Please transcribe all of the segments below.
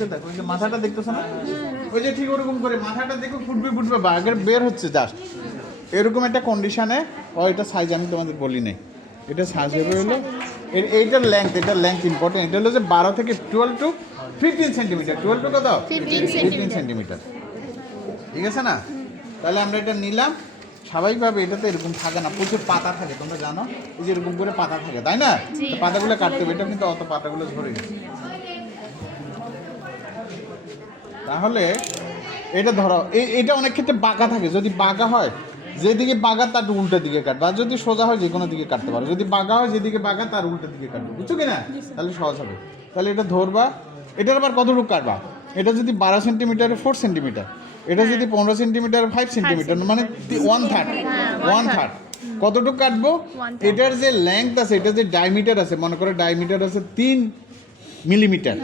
চোখে দেখো, ওই যে মাথাটা দেখতেছো না, ওই যে ঠিক ওরকম করে মাথাটা দেখো ফুটবে ফুটবে বাঘের বের হচ্ছে জাস্ট এরকম একটা কন্ডিশনে। এটা সাইজ আমি তোমাদের বলি নাই, এটা সাইজ হবে হলো এইটার লেন্থ, এটার লেন্থ ইম্পর্টেন্ট। এটা হলো যে 12 থেকে 12 টু 15 সেন্টিমিটার। 12 টু কত? 15 সেন্টিমিটার। ঠিক আছে না? তাহলে আমরা এটা নিলাম। স্বাভাবিকভাবে এটাতে এরকম থাকে না, প্রচুর পাতা থাকে, তোমরা জানো এই যে এরকম করে পাতা থাকে, তাই না? পাতাগুলো কাটতে হবে, এটা কিন্তু অত পাতাগুলো ঝরে গেছে। তাহলে এটা ধরো এটা অনেক ক্ষেত্রে বাঁকা থাকে, যদি বাঁকা হয় যেদিকে বাঁকা তার উল্টো দিকে কাটবে, আর যদি সোজা হয় যে কোনো দিকে কাটতে পারো। যদি বাঁকা হয় যেদিকে বাঁকা তার উল্টো দিকে কাটবে, বুঝছো কি না? তাহলে সহজ হবে। তাহলে এটা ধরবা, এটার আবার কতটুকু কাটবা? এটা যদি 12 সেন্টিমিটারে 4 সেন্টিমিটার, এটা যদি 15 সেন্টিমিটার 5 সেন্টিমিটার, মানে 1/3 কতটুকু কাটবো? এটার যে লেংথ আছে, এটা যে ডায়ামিটার আছে, মনে করো ডায়ামিটার আছে 3 মিলিমিটার,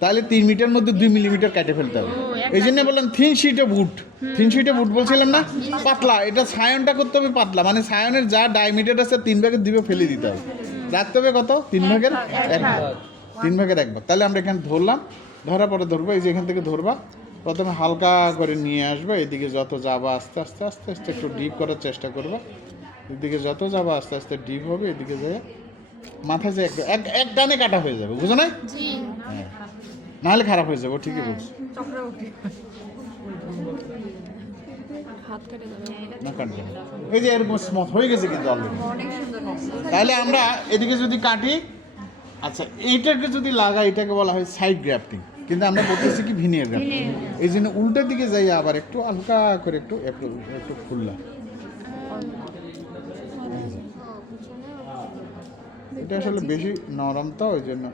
তাহলে 3 মিটার মধ্যে 2 মিলিমিটার কেটে ফেলতে হবে। এই জন্য বললাম thin sheet of wood. Thin sheet of wood বলছিলাম না, পাতলা। এটা সায়নটা করতে হবে পাতলা, মানে সায়নের যা ডায়ামিটার আছে 3 ভাগের 2 ভাগ ফেলে দিতে হবে, রাখতে হবে কত? 3 ভাগের 1 ভাগ। 3 ভাগের 1 ভাগ। তাহলে আমরা এখানে ধরলাম, ধরার পরে ধরবো, এই যে এখান থেকে ধরবা, প্রথমে হালকা করে নিয়ে আসবে, এদিকে যত যাবা আস্তে আস্তে আস্তে আস্তে একটু ডিপ করার চেষ্টা করবা, এদিকে যত যাবা আস্তে আস্তে ডিপ হবে, এদিকে যায় মাথা যে এক টানে কাটা হয়ে যাবে, বুঝো না? হ্যাঁ, নাহলে খারাপ হয়ে যাবে, ঠিকই বলছি। না কাটবে না, এই যে এরকম স্মুথ হয়ে গেছে কিন্তু অলরেডি। তাহলে আমরা এদিকে যদি কাটি, আচ্ছা এইটাকে যদি লাগাই, এটাকে বলা হয় সাইড গ্রাফটিং, কিন্তু আমরা বলতেছি কি ভিনিয়ার গ্রাফটিং। এই জন্য উল্টোর দিকে যাই আবার একটু হালকা করে একটু একটু একটু খুললাম, এটা আসলে বেশি নরম তো ওই জন্য।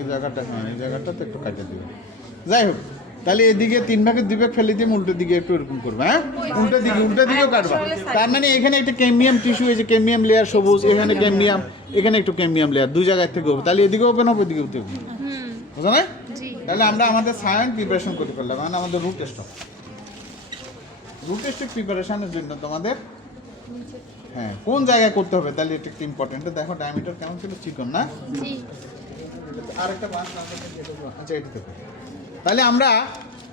এই জায়গাটা, হ্যাঁ এই জায়গাটাতে একটু কাটে দিবে। যাই হোক, তাহলে এদিকে 3 ভাগের 2 ভাগ ফেলে দিয়ে উল্টো দিকে একটু এরকম করবে, হ্যাঁ উল্টো দিকেও কাটবা। তার মানে এখানে একটা ক্যামিয়াম টিস্যু, এই যে ক্যামিয়াম লেয়ার সবুজ, এখানে ক্যামিয়াম, এখানে একটু ক্যামিয়াম লেয়ার, 2 জায়গায় থেকে হবে, তাহলে এদিকে ওপেন হবে, এদিকে ওপেন হবে, বুঝো না? তাহলে আমরা আমাদের সায়েন্স প্রিপারেশন করতে পারলাম, মানে আমাদের রুট টেস্ট প্রিপারেশনের জন্য তোমাদের হ্যাঁ কোন জায়গায় করতে হবে, তাহলে এটা একটু ইম্পর্টেন্ট। দেখো ডায়ামিটার কেমন ছিল, চিকন না? আরেকটা বাঁশ আছে, আচ্ছা এটা থেকে। তাহলে আমরা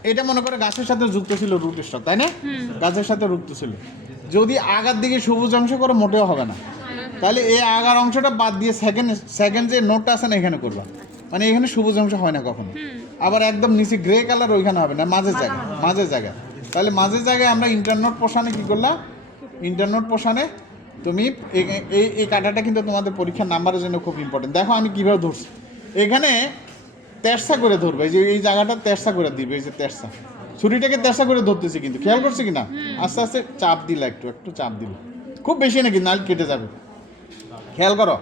এটা মনে করে গাছের সাথে যুক্ত ছিল রুট স্টক, তাই না? গাছের সাথে যুক্ত ছিল। যদি আগার দিকে সবুজ অংশ করে মোটেও হবে না, তাহলে এই আগার অংশটা বাদ দিয়ে সেকেন্ড যে নোটটা আছে না এখানে করবা, মানে এখানে সবুজ অংশ হয় না কখনো। আবার একদম নিচে গ্রে কালার ওইখানে হবে না, মাঝের জায়গা। তাহলে মাঝের জায়গায় আমরা ইন্টারনোট পোষণে কি করলাম? ইন্টারনোট পোষণে তুমি এই কাটাটা কিন্তু তোমাদের পরীক্ষার নাম্বারের জন্য খুব ইম্পর্টেন্ট। দেখো আমি কীভাবে ধরছি, এখানে তেরসা করে ধরবে, এই যে এই জায়গাটা তেরসা করে দিবে, এই যে তেরসা, ছুরিটাকে তেরসা করে ধরতেছি, কিন্তু খেয়াল করছি কিনা? আস্তে আস্তে চাপ দিলে, একটু চাপ দিলে, খুব বেশি নাকি, নাল কেটে যাবে। খেয়াল করো,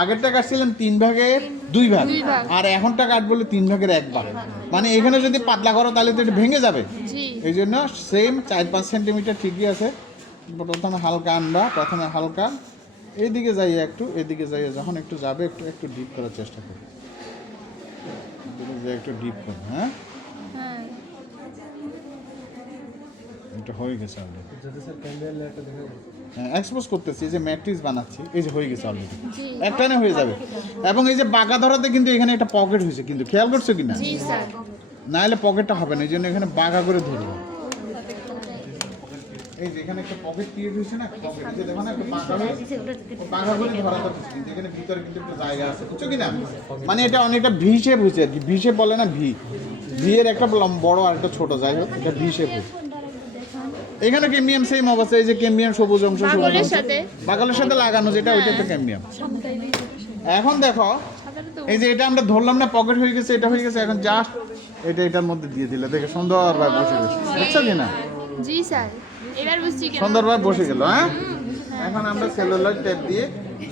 আগেরটা কাটছিলাম 3 ভাগের 2 ভাগ, আর এখনটা কাটবো 3 ভাগের 1 ভাগ, মানে এখানে যদি পাতলা করো তাহলে তো এটা ভেঙে যাবে। এই জন্য সেম 4-5 সেন্টিমিটার ঠিকই আছে। প্রথমে হালকা আনবা, প্রথমে হালকা এইদিকে যাইয়ে একটু, এদিকে যাইয়ে যখন একটু যাবে একটু ডিপ করার চেষ্টা করবে, একটু ডিপ করবে। হ্যাঁ এটা হয়ে গেছে অলরেডি, হ্যাঁ এক্সপোজ করতেছি, এই যে ম্যাট্রিক্স বানাচ্ছি, এই যে হয়ে গেছে অলরেডি, একটানে হয়ে যাবে। এবং এই যে বাঁকা ধরাতে কিন্তু এখানে একটা পকেট হয়েছে, কিন্তু খেয়াল করছো কি না? না হলে পকেটটা হবে না, এই জন্য এখানে বাঁকা করে ধরবো। এই যে এখানে একটা পকেট ক্রিয়েট হয়েছে না, পকেট, এই যে দেখো না, একটা বাঁকা করে ধরা যাচ্ছে, কিন্তু এখানে ভিতরে কিন্তু একটা জায়গা আছে, বুঝছো কি না? মানে এটা অনেকটা ভি শেপ হয়েছে আর কি, ভি শেপ বলে না, ভি এর একটা বড় আর একটা ছোট, যাই হোক এটা ভি শেপ হয়েছে। এখানে ক্যামিয়াম সেম অবস্থা, এই যে ক্যামিয়াম সবুজ অংশ বাগালের সাথে লাগানো যেটা, ওইটা তো ক্যামিয়াম। এখন দেখো এই যে এটা আমরা ধরলাম না, পকেট হয়ে গেছে, এটা হয়ে গেছে, এখন জাস্ট এটার মধ্যে দিয়ে দিলে, দেখে সুন্দরভাবে বসে গেছে, বুঝছো কি না? জি স্যার, এবার বুঝছি সুন্দরভাবে বসে গেল। হ্যাঁ, এখন আমরা সেলুলার ট্যাপ দিয়ে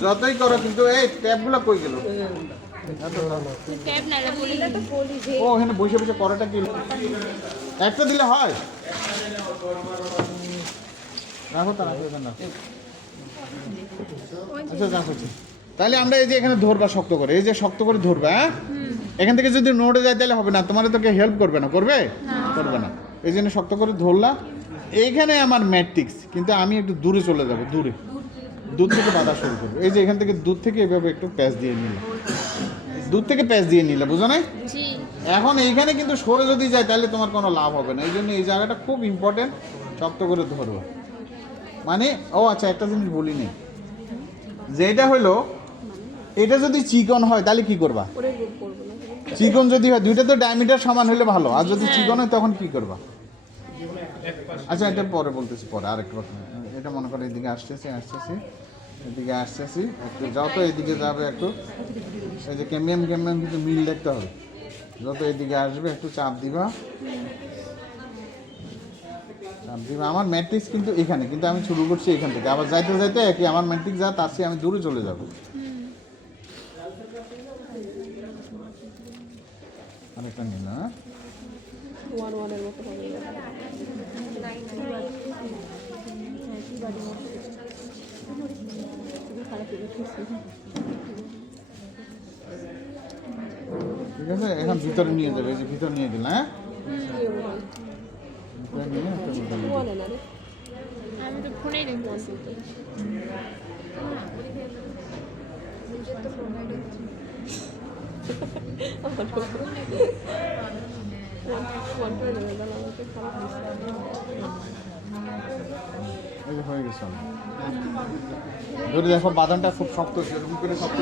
যতই করো, কিন্তু এই ট্যাপগুলো কই গেল? ও এখানে বসে বসে করাটা কি একটা দিলে হয়? রাখো তা, আচ্ছা রাখো। তাহলে আমরা এই যে এখানে ধরবা শক্ত করে, এই যে শক্ত করে ধরবা, হ্যাঁ এখান থেকে যদি নোটে যায় তাহলে হবে না, তোমার তোকে হেল্প করবে না, করবে না। এই জন্য শক্ত করে ধরলা। এইখানে আমার ম্যাট্রিক্স, কিন্তু আমি একটু দূরে চলে যাবো, দূর থেকে বাধা শুরু করবো। এই যে এখান থেকে দূর থেকে এভাবে একটু প্যাচ দিয়ে নিলাম, বুঝো না? জি এখন এইখানে কিন্তু সরে যদি যায় তাহলে তোমার কোনো লাভ হবে না। এই জন্য এই জায়গাটা খুব ইম্পর্টেন্ট, শক্ত করে ধরবো। মানে আচ্ছা, একটা জিনিস বলিনি, যেটা হলো এটা যদি চিকন হয় তাহলে কি করবা? চিকন যদি হয়, দুইটা তো ডায়ামিটার সমান হলে ভালো, আর যদি চিকন হয় তখন কি করবা? আচ্ছা, এটা পরে বলতেছি, পরে আরেকটা কথা। এটা মনে করো এদিকে আসতেছি, এদিকে আসতেছি, একটু যত এদিকে যাবে একটু, এই যে ক্যামিয়াম কিন্তু মিল দেখতে হবে। যত এদিকে আসবে একটু চাপ দিবা। আমার ম্যাট্রিক্স কিন্তু এখানে, কিন্তু আমি শুরু করছি এখান থেকে, আবার যাইতে যাইতে একই আমার ম্যাট্রিক্স যা তার চেয়ে আমি দূরে চলে যাব। আরেকটা নিন না, ঠিক আছে। এখন ভিতরে নিয়ে যাবে, এই যে ভিতরে নিয়ে গেলে, হ্যাঁ আমি তো ফোনেই দেখতেছি। এই যে হয়ে গেছে। যদি দেখো বাদামটা খুব শক্ত, সেরকম করে শক্ত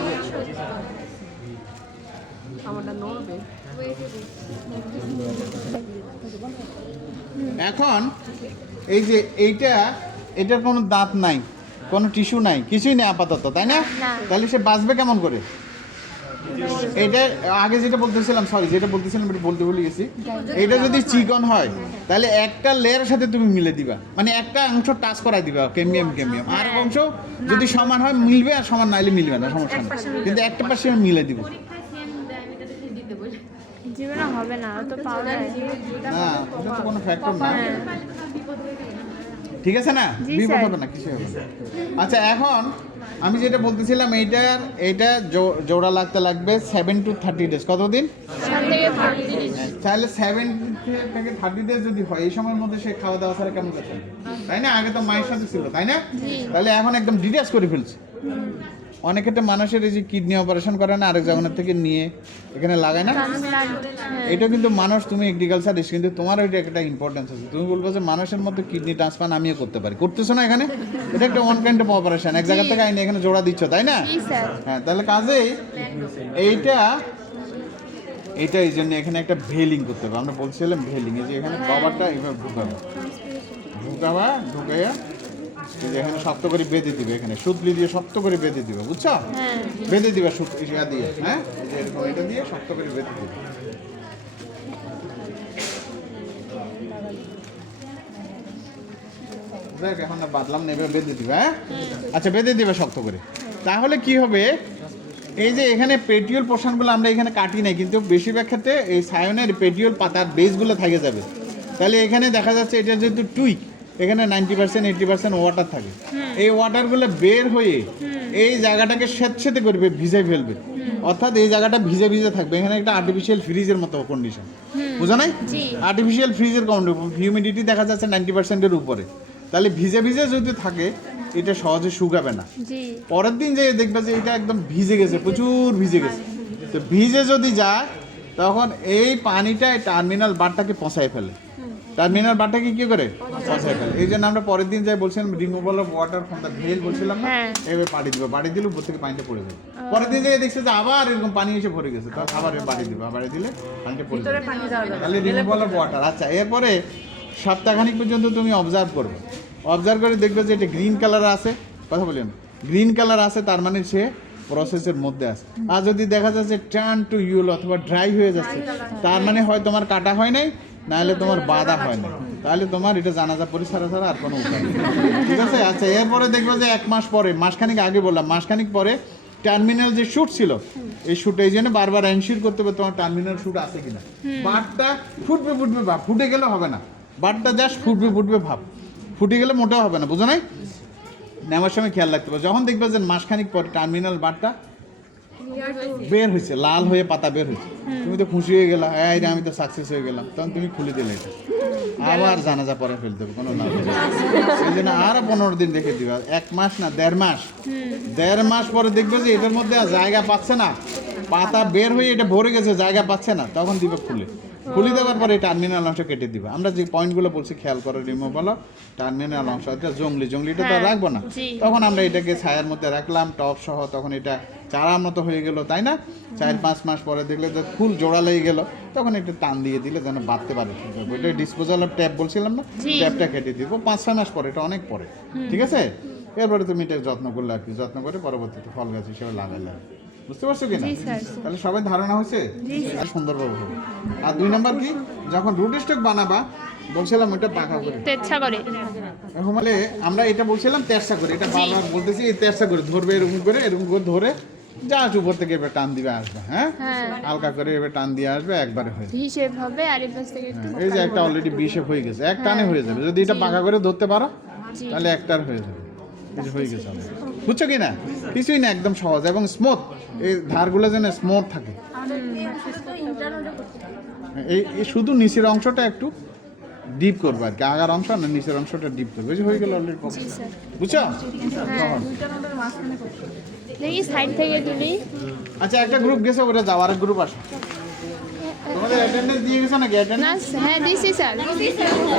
এখন এই যে এটার কোনো দাঁত নাই, কোনো টিস্যু নাই, কিছুই নেই আপাতত, তাই না? তাহলে সে বাঁচবে কেমন করে? এটা আগে যেটা বলতেছিলাম এটা বলতে ভুলে গেছি। এটা যদি চিকন হয় তাহলে একটা লেয়ারের সাথে তুমি মিলে দিবা, মানে একটা অংশ টাচ করাই দিবা ক্যামিয়াম, আর অংশ যদি সমান হয় মিলবে, আর সমান না হলে মিলবে না, সমস্যা নেই, কিন্তু একটা পাশে মিলে দিব। জীবনে হবে না, তো পাওয়া যায় না, এটা তো কোনো ফ্যাক্টর না, ঠিক আছে না? বিপদ হবে না, কিছু হবে না। আচ্ছা, এখন আমি যেটা বলতেছিলাম, এইটা জোড়া লাগবে 7 to 30 ডেজ। কতদিন? তাহলে 7 থেকে 30 ডেজ যদি হয়, এই সময়ের মধ্যে সে খাওয়া দাওয়া ছাড়া কেমন যাচ্ছে, তাই না? আগে তো মায়ের সাথে ছিল, তাই না? তাহলে এখন একদম ডিটেলস করে ফেলছে। অনেকে তো মানুষের এই যে কিডনি অপারেশন করে না, আরেক জায়গার থেকে নিয়ে এখানে লাগায় না, এটা কিন্তু মানুষ, তুমি এগ্রিকালচারিস্ট, কিন্তু তোমার ওইটা একটা ইম্পর্টেন্স আছে। তুমি বলবো যে মানুষের মধ্যে কিডনি ট্রান্সপ্লান্ট আমিও করতে পারি, করতেছো না এখানে? এটা একটা ওয়ান কাইন্ড অফ অপারেশন, এক জায়গা থেকে আইনে এখানে জোড়া দিচ্ছ, তাই না? হ্যাঁ, তাহলে কাজেই এইটা এই জন্য এখানে একটা ভেলিং করতে হবে। আমরা বলছিলাম ভেলিং, এই যে এখানে কভারটা এইভাবে ঢুকাইয়া এখানে শক্ত করে বেঁধে দিবে, এখানে সুতলি দিয়ে শক্ত করে বেঁধে দিবে, বুঝছো? বেঁধে দিবে ইয়া দিয়ে, হ্যাঁ, এই যে এরকম এটা দিয়ে শক্ত করে বেঁধে দিবে। দেখ এখন না বাদলাম না, এবার বেঁধে দিবে, হ্যাঁ। আচ্ছা, বেঁধে দিবে শক্ত করে। তাহলে কি হবে, এই যে এখানে পেটিওল পোর্শনগুলো আমরা এখানে কাটি নাই, কিন্তু বেশিরভাগ ক্ষেত্রে এই সায়নের পেটিওল পাতার বেসগুলো থেকে যাবে। তাহলে এখানে দেখা যাচ্ছে এটা যেহেতু টুইক, এখানে 90% 80% ওয়াটার থাকে, এই ওয়াটারগুলো বের হয়ে এই জায়গাটাকে স্যাঁতসেঁতে করবে, ভিজে ফেলবে, অর্থাৎ এই জায়গাটা ভিজে থাকবে। এখানে একটা আর্টিফিশিয়াল ফ্রিজের মতো কন্ডিশন, বুঝো নাই? আর্টিফিশিয়াল ফ্রিজের হিউমিডিটি দেখা যাচ্ছে 90%-এর উপরে। তাহলে ভিজে যদি থাকে, এটা সহজে শুকাবে না। পরের দিন যে দেখবে যে এটা একদম ভিজে গেছে, প্রচুর ভিজে গেছে। তো ভিজে যদি যায়, তখন এই পানিটা টার্মিনাল বারটাকে পচায় ফেলে। টার্মিনাল বারটাকে কি করে? পচায় ফেলে। এই জন্য আমরা পরের দিন যাই বলছিলাম removal of water from the veil বলছিলাম না, এবার বাড়ি দিলে উপর থেকে পানিটা পড়ে যাবে। পরের দিন যাই দেখছে যে আবার এরকম পানি এসে ভরে গেছে, তখন আবার বাড়ি দিলে পানিটা পড়ে যাবে, তাহলে রিমুভাল অফ ওয়াটার। আচ্ছা, এরপরে সপ্তাহখানিক পর্যন্ত তুমি অবজার্ভ করবে, অবজার্ভ করে দেখবে যে এটা গ্রিন কালার আছে, কথা বললাম গ্রিন কালার আছে, তার মানে সে প্রসেসের মধ্যে আছে। আর যদি দেখা যাচ্ছে টার্ন টু ইয়েলো অথবা ড্রাই হয়ে যাচ্ছে, তার মানে হয় তোমার কাটা হয় নাই, নাহলে তোমার বাঁধা হয় না, তাহলে তোমার এটা জানাজা পরিষ্কার ছাড়া আর কোনো উপায় নেই, ঠিক আছে? আচ্ছা, এরপরে দেখবে যে 1 মাস পরে, মাসখানিক আগে বললাম, মাসখানিক পরে টার্মিনাল যে শুট ছিল, এই শুট এই জন্য বারবার এনশিওর করতে হবে তোমার টার্মিনাল শুট আছে কিনা। বাটটা ফুটবে ভাব, ফুটে গেলে হবে না, বাটটা জাস্ট ফুটবে ভাব, ফুটে গেলে মোটেও হবে না, বুঝো নাই? নেওয়ার সময় খেয়াল রাখতে হবে। যখন দেখবে যে মাসখানিক পরে টার্মিনাল বারটা বের হয়েছে, লাল হয়ে পাতা বের হয়েছে, তুমি তো খুশি হয়ে গেলা, এই রে আমি তো সাকসেস হয়ে গেলাম, তখন তুমি খুলে দিলে এটা, আবার জানাজা পরে ফেলতে হবে, কোনো লাভ নেই। সেই জন্য আরো 15 দিন রেখে দিবা, 1 মাস না 1.5 মাস, 1.5 মাস পরে দেখবে যে এটার মধ্যে আর জায়গা পাচ্ছে না, পাতা বের হয়ে এটা ভরে গেছে, জায়গা পাচ্ছে না, তখন দিবে খুলে দেওয়ার পরে টার্মিনাল অংশ কেটে দিবে। আমরা যে পয়েন্টগুলো বলছি খেয়াল করে, রিমুভাল টার্মিনাল অংশ, এটা জংলিটা তো আর রাখবো না, জি। তখন আমরা এটাকে ছায়ার মধ্যে রাখলাম টপ সহ, তখন এটা চারার মতো হয়ে গেল, তাই না? 4-5 মাস পরে দেখলে যে ফুল জোড়া লেগে গেল, তখন একটু টান দিয়ে দিলে যেন বাঁধতে পারে, ওইটা ডিসপোজাল ট্যাপ বলছিলাম না, জি। ট্যাপটা কেটে দিব 5-6 মাস পরে, এটা অনেক পরে, ঠিক আছে? এরপরে তুমি এটা যত্ন করলে আর কি, যত্ন করে পরবর্তীতে ফল গাছ হিসেবে লাগাইলে, বুঝতে পারছো কিনা? জি স্যার। তাহলে সবাই ধারণা হয়েছে, আর সুন্দরভাবে হবে। আর 2 নাম্বার কি, যখন রুট স্টক বানাবা বলছিলাম ওটা পাকা করে, তেচ্ছা করে। এখন মানে আমরা এটা বলছিলাম তেরসা করে, এটা বারবার বলতেছি এই তেরসা করে ধরবে, এরকম করে ধরে জাস্ট উপর থেকে এবার টান দিবে আসবে, হ্যাঁ হ্যাঁ, হালকা করে এবার টান দিয়ে আসবে, একবারে হয়ে যাবে। হিসেব হবে আর এই পাশ থেকে একটু হ্যাঁ, এই যে একটা অলরেডি বিশেপ হয়ে গেছে, এক টানে হয়ে যাবে, যদি এটা পাকা করে ধরতে পারো জি। তাহলে একটার হয়ে যাবে, এই যে হয়ে গেছে আমাদের। বুঝছো কি না? কিছুই না, একদম সহজ এবং স্মুথ, এই ধারগুলো যেন স্মুথ থাকে। এই শুধু নিচের অংশটা একটু ডিপ করবে আর কি, আগার অংশ না নিচের অংশটা ডিপ করবে, এই যে হয়ে গেল অলরেডি। জি স্যার। বুঝছো? হ্যাঁ, দেখি সাইড থেকে তুলি। আচ্ছা, একটা গ্রুপ গেছে, ওটা যাওয়ার গ্রুপ আসে, তোমাদের অ্যাটেন্ডেন্স দিয়ে গেছে নাকি? না, হ্যাঁ দিছি স্যার।